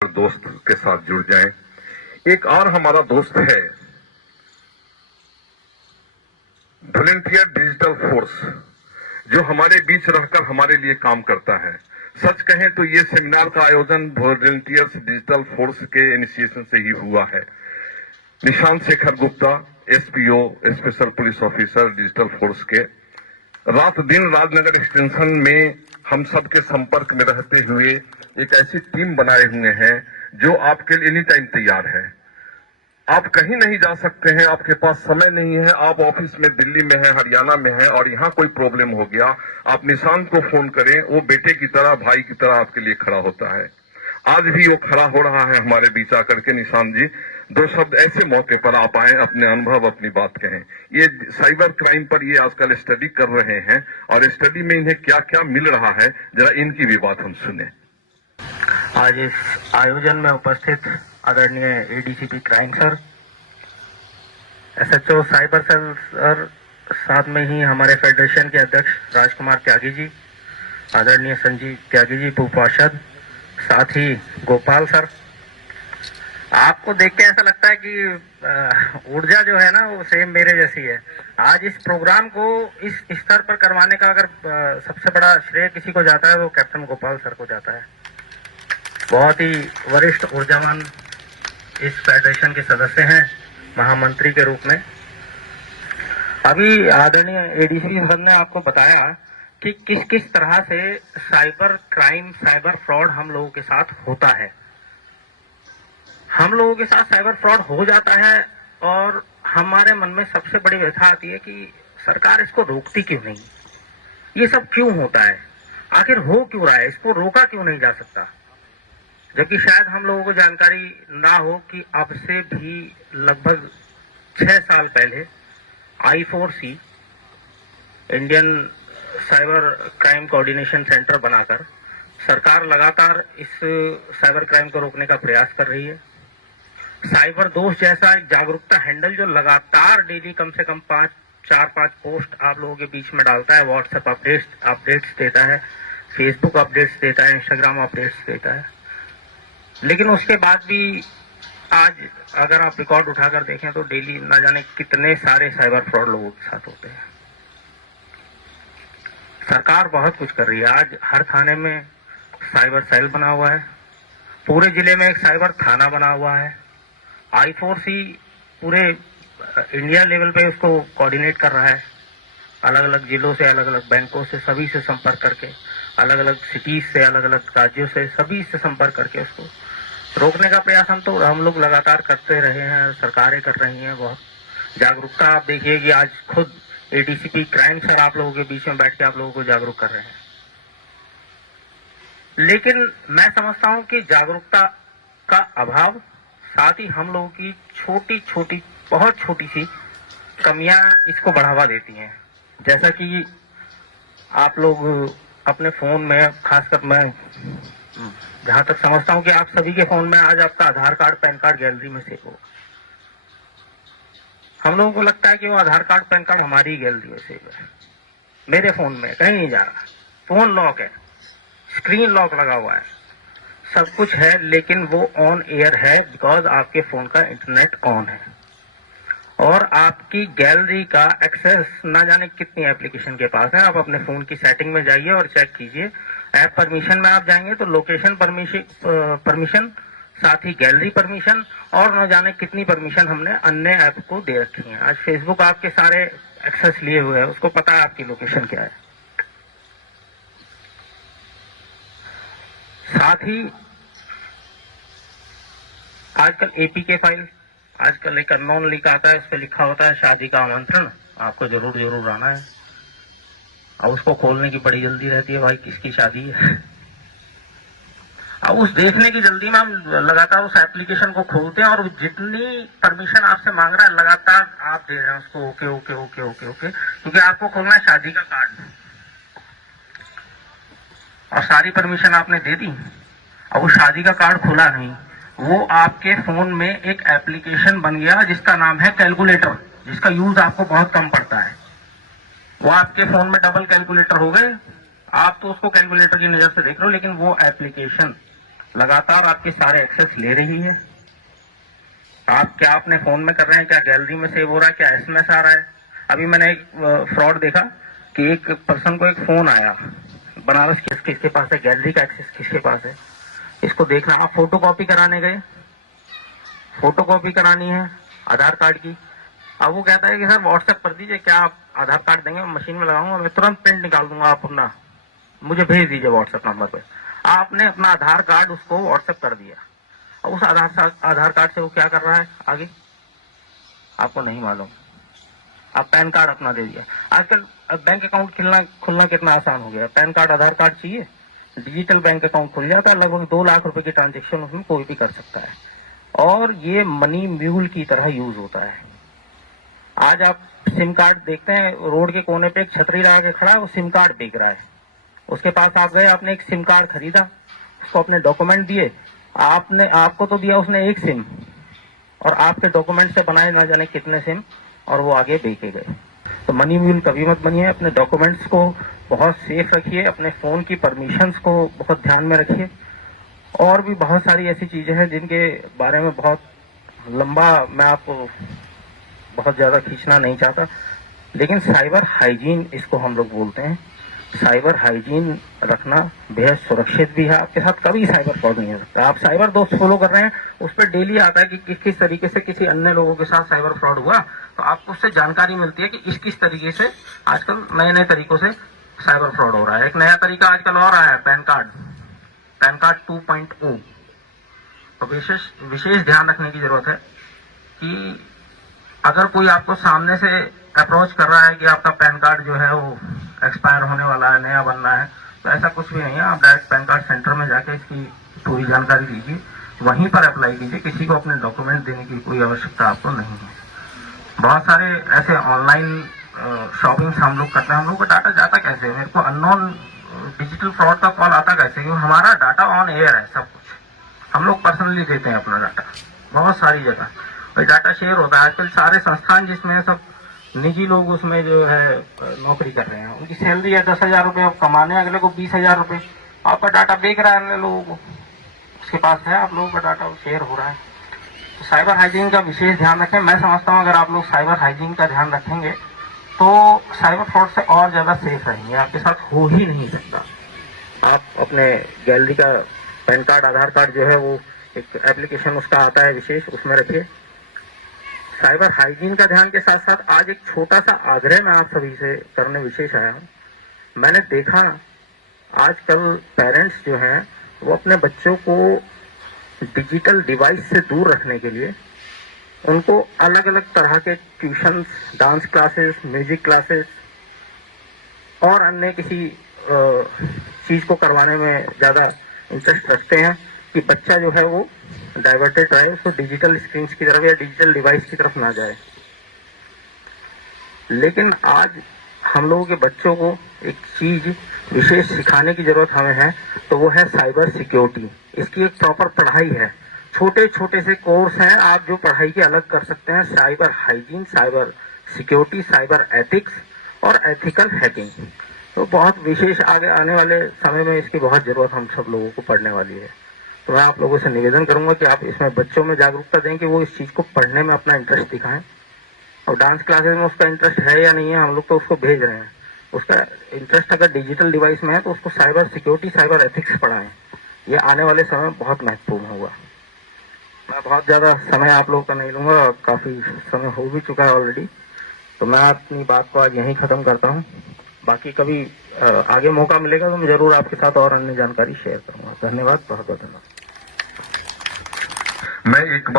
दोस्त के साथ जुड़ जाएं। एक और हमारा दोस्त है वॉलंटियर डिजिटल फोर्स, जो हमारे बीच रहकर हमारे लिए काम करता है। सच कहें तो ये सेमिनार का आयोजन वॉलंटियर्स डिजिटल फोर्स के इनिशिएशन से ही हुआ है। Nishant Shekhar Gupta, SPO special police officer digital force के, रात दिन राजनगर एक्सटेंशन में हम सबके संपर्क में रहते हुए एक ऐसी टीम बनाए हुए हैं जो आपके लिए एनी टाइम तैयार है। आप कहीं नहीं जा सकते हैं, आपके पास समय नहीं है, आप ऑफिस में दिल्ली में है, हरियाणा में है और यहाँ कोई प्रॉब्लम हो गया, आप निशांत को फोन करें, वो बेटे की तरह भाई की तरह आपके लिए खड़ा होता है। आज भी वो खड़ा हो रहा है हमारे बीच आकर के। निशांत जी, दो शब्द ऐसे मौके पर आप आए, अपने अनुभव अपनी बात कहें। ये साइबर क्राइम पर ये आजकल स्टडी कर रहे हैं और स्टडी में इन्हें क्या क्या मिल रहा है, जरा इनकी भी बात हम सुने। आज इस आयोजन में उपस्थित आदरणीय ADCP crime sir, SHO cyber cell sir, साथ में ही हमारे फेडरेशन के अध्यक्ष राजकुमार त्यागी जी, आदरणीय संजीव त्यागी जी पूर्व पार्षद, साथ ही गोपाल सर। आपको देख के ऐसा लगता है कि ऊर्जा जो है ना वो सेम मेरे जैसी है। आज इस प्रोग्राम को इस स्तर पर करवाने का अगर सबसे बड़ा श्रेय किसी को जाता है वो कैप्टन गोपाल सर को जाता है। बहुत ही वरिष्ठ ऊर्जावान इस फेडरेशन के सदस्य हैं, महामंत्री के रूप में। अभी आदरणीय एडीसी सर ने आपको बताया कि किस किस तरह से साइबर क्राइम, साइबर फ्रॉड हम लोगों के साथ होता है। हम लोगों के साथ साइबर फ्रॉड हो जाता है और हमारे मन में सबसे बड़ी व्यथा आती है कि सरकार इसको रोकती क्यों नहीं, ये सब क्यों होता है, आखिर हो क्यों रहा है, इसको रोका क्यों नहीं जा सकता। जबकि शायद हम लोगों को जानकारी ना हो कि अब से भी लगभग 6 साल पहले I4C Indian cyber crime coordination centre बनाकर सरकार लगातार इस साइबर क्राइम को रोकने का प्रयास कर रही है। साइबर दोस्त जैसा एक जागरूकता हैंडल जो लगातार डेली कम से कम 4-5 पोस्ट आप लोगों के बीच में डालता है, व्हाट्सएप अपडेट्स देता है, फेसबुक अपडेट्स देता है, इंस्टाग्राम अपडेट्स देता है। लेकिन उसके बाद भी आज अगर आप रिकॉर्ड उठाकर देखें तो डेली ना जाने कितने सारे साइबर फ्रॉड लोगों के साथ होते हैं। सरकार बहुत कुछ कर रही है। आज हर थाने में साइबर सेल बना हुआ है, पूरे जिले में एक साइबर थाना बना हुआ है। I4C पूरे इंडिया लेवल पे उसको कोऑर्डिनेट कर रहा है, अलग अलग जिलों से, अलग अलग बैंकों से, सभी से संपर्क करके, अलग अलग सिटीज से, अलग अलग राज्यों से, सभी से संपर्क करके उसको रोकने का प्रयास हम लोग लगातार करते रहे हैं, सरकारें कर रही हैं। बहुत जागरूकता आप देखिए कि आज खुद एडीसीपी क्राइम सर आप लोगों के बीच में बैठ के आप लोगों को जागरूक कर रहे हैं। लेकिन मैं समझता हूं कि जागरूकता का अभाव, साथ ही हम लोगों की छोटी छोटी, बहुत छोटी सी कमियां इसको बढ़ावा देती हैं। जैसा कि आप लोग अपने फोन में, खासकर मैं जहां तक समझता हूं कि आप सभी के फोन में आज आपका आधार कार्ड, पैन कार्ड गैलरी में सेव हो। हम लोगों को लगता है कि वो आधार कार्ड, पैन कार्ड हमारी गैलरी में सेव है, मेरे फोन में कहीं नहीं जा रहा। फोन लॉक है, स्क्रीन लॉक लगा हुआ है, सब कुछ है, लेकिन वो ऑन एयर है बिकॉज आपके फोन का इंटरनेट ऑन है और आपकी गैलरी का एक्सेस ना जाने कितनी एप्लीकेशन के पास है। आप अपने फोन की सेटिंग में जाइए और चेक कीजिए। ऐप परमिशन में आप जाएंगे तो लोकेशन परमिशन, साथ ही गैलरी परमिशन और न जाने कितनी परमिशन हमने अन्य ऐप को दे रखी है। आज फेसबुक आपके सारे एक्सेस लिए हुए है, उसको पता है आपकी लोकेशन क्या है। साथ ही आजकल APK फाइल, आजकल एक अननोन लिंक आता है, उस पर लिखा होता है शादी का आमंत्रण, आपको जरूर आना है। अब उसको खोलने की बड़ी जल्दी रहती है, भाई किसकी शादी है। अब उस देखने की जल्दी में हम लगातार उस एप्लीकेशन को खोलते हैं और जितनी परमिशन आपसे मांग रहा है लगातार आप दे रहे हैं उसको okay okay okay okay okay, क्योंकि आपको खोलना है शादी का कार्ड और सारी परमिशन आपने दे दी। अब वो शादी का कार्ड खुला नहीं, वो आपके फोन में एक एप्लीकेशन बन गया जिसका नाम है कैलकुलेटर, जिसका यूज आपको बहुत कम पड़ता है। वो आपके फोन में डबल कैलकुलेटर हो गए। आप तो उसको कैलकुलेटर की नजर से देख रहे हो, लेकिन वो एप्लीकेशन लगातार आपके सारे एक्सेस ले रही है। आप क्या अपने फोन में कर रहे हैं, क्या गैलरी में सेव हो रहा है, क्या एसएमएस आ रहा है। अभी मैंने एक फ्रॉड देखा कि एक पर्सन को एक फोन आया, बनारस किसके पास है, गैलरी का एक्सेस किसके पास है, इसको देखना। आप फोटो कॉपी कराने गए, फोटो कॉपी करानी है आधार कार्ड की। अब वो कहता है कि सर व्हाट्सएप कर दीजिए, क्या आप आधार कार्ड देंगे, मैं मशीन में लगाऊंगा, मैं तुरंत प्रिंट निकाल दूंगा, आप अपना मुझे भेज दीजिए व्हाट्सएप नंबर पे। आपने अपना आधार कार्ड उसको व्हाट्सएप कर दिया, अब उस आधार कार्ड से वो क्या कर रहा है आगे आपको नहीं मालूम। आप पैन कार्ड अपना दे दिया। आजकल बैंक अकाउंट खुलना कितना आसान हो गया। पैन कार्ड आधार कार्ड चाहिए, डिजिटल बैंक अकाउंट खुल जाता है। लगभग 2 लाख रुपए की ट्रांजेक्शन उसमें कोई भी कर सकता है, और ये मनी म्यूल की तरह यूज होता है। आज आप सिम कार्ड देखते हैं, रोड के कोने पे एक छतरी लगा के खड़ा है, वो सिम कार्ड बेच रहा है। उसके पास आप गए, आपने एक सिम कार्ड खरीदा, उसको अपने डॉक्यूमेंट दिए, आपको तो दिया उसने एक सिम, और आपके डॉक्यूमेंट से बनाए ना जाने कितने सिम, और वो आगे बेचे गए। तो मनी म्यूल कभी मत बनिए। अपने डॉक्यूमेंट्स को बहुत सेफ रखिए, अपने फोन की परमिशंस को बहुत ध्यान में रखिए। और भी बहुत सारी ऐसी चीजें हैं जिनके बारे में बहुत लंबा मैं आपको बहुत ज्यादा खींचना नहीं चाहता, लेकिन साइबर हाइजीन इसको हम लोग बोलते हैं। साइबर हाइजीन रखना बेहद सुरक्षित भी है। आपके साथ कभी साइबर फ्रॉड नहीं हो सकता। आप साइबर दोस्त फॉलो कर रहे हैं, उस पर डेली आता है कि किस तरीके से किसी अन्य लोगों के साथ साइबर फ्रॉड हुआ, तो आपको उससे जानकारी मिलती है कि किस तरीके से आजकल नए तरीकों से साइबर फ्रॉड हो रहा है। एक नया तरीका आजकल और आया है, पैन कार्ड 2.0। तो विशेष ध्यान रखने की जरूरत है कि अगर कोई आपको सामने से अप्रोच कर रहा है कि आपका पैन कार्ड जो है वो एक्सपायर होने वाला है, नया बनना है, तो ऐसा कुछ भी नहीं है। आप डायरेक्ट पैन कार्ड सेंटर में जाके इसकी पूरी जानकारी लीजिए, वहीं पर अप्लाई कीजिए। किसी को अपने डॉक्यूमेंट देने की कोई आवश्यकता आपको नहीं है। बहुत सारे ऐसे ऑनलाइन शॉपिंग हम लोग करते हैं, हम लोग का डाटा जाता कैसे है, मेरे को अननोन डिजिटल फ्रॉड का कॉल आता कैसे, क्योंकि हमारा डाटा ऑन एयर है, सब कुछ हम लोग पर्सनली देते हैं अपना डाटा बहुत सारी जगह, और डाटा शेयर होता है। आजकल सारे संस्थान जिसमें सब निजी लोग उसमें जो है नौकरी कर रहे हैं, उनकी सैलरी है 10,000 रुपये, अब कमाने अगले को 20,000 रुपये, आपका डाटा बेच रहा है अन्य लोगों को, उसके पास है आप लोगों का डाटा शेयर हो रहा है। तो साइबर हाइजीन का विशेष ध्यान रखें। मैं समझता हूँ अगर आप लोग साइबर हाइजीन का ध्यान रखेंगे तो साइबर फ्रॉड से और ज्यादा सेफ रहेंगे। आपके साथ हो ही नहीं सकता। आप अपने गैलरी का पैन कार्ड आधार कार्ड जो है वो एक एप्लीकेशन उसका आता है विशेष, उसमें रखिए। साइबर हाइजीन का ध्यान के साथ साथ आज एक छोटा सा आग्रह मैं आप सभी से करने विशेष आया हूँ। मैंने देखा आजकल पेरेंट्स जो हैं वो अपने बच्चों को डिजिटल डिवाइस से दूर रखने के लिए उनको अलग अलग तरह के tuitions, dance classes, music classes और अन्य किसी चीज को करवाने में ज्यादा इंटरेस्ट रखते हैं कि बच्चा जो है वो डाइवर्टेड रहे, उसको डिजिटल स्क्रीन की तरफ या डिजिटल डिवाइस की तरफ ना जाए। लेकिन आज हम लोगों के बच्चों को एक चीज विशेष सिखाने की जरूरत हमें है, तो वो है साइबर सिक्योरिटी। इसकी एक प्रॉपर पढ़ाई है, छोटे छोटे से कोर्स हैं आप जो पढ़ाई के अलग कर सकते हैं। Cyber hygiene, cyber security, cyber ethics और एथिकल हैकिंग, तो बहुत विशेष आगे आने वाले समय में इसकी बहुत जरूरत हम सब लोगों को पढ़ने वाली है। तो मैं आप लोगों से निवेदन करूंगा कि आप इसमें बच्चों में जागरूकता दें कि वो इस चीज को पढ़ने में अपना इंटरेस्ट दिखाएं। और डांस क्लासेस में उसका इंटरेस्ट है या नहीं है, हम लोग तो उसको भेज रहे हैं। उसका इंटरेस्ट अगर डिजिटल डिवाइस में है तो उसको साइबर सिक्योरिटी, साइबर एथिक्स पढ़ाएं। ये आने वाले समय में बहुत महत्वपूर्ण होगा। मैं बहुत ज्यादा समय आप लोगों का नहीं लूंगा, काफी समय हो भी चुका है ऑलरेडी, तो मैं अपनी बात को आज यहीं खत्म करता हूँ। बाकी कभी आगे मौका मिलेगा तो मैं जरूर आपके साथ और अन्य जानकारी शेयर करूंगा। धन्यवाद, बहुत बहुत धन्यवाद। मैं एक बार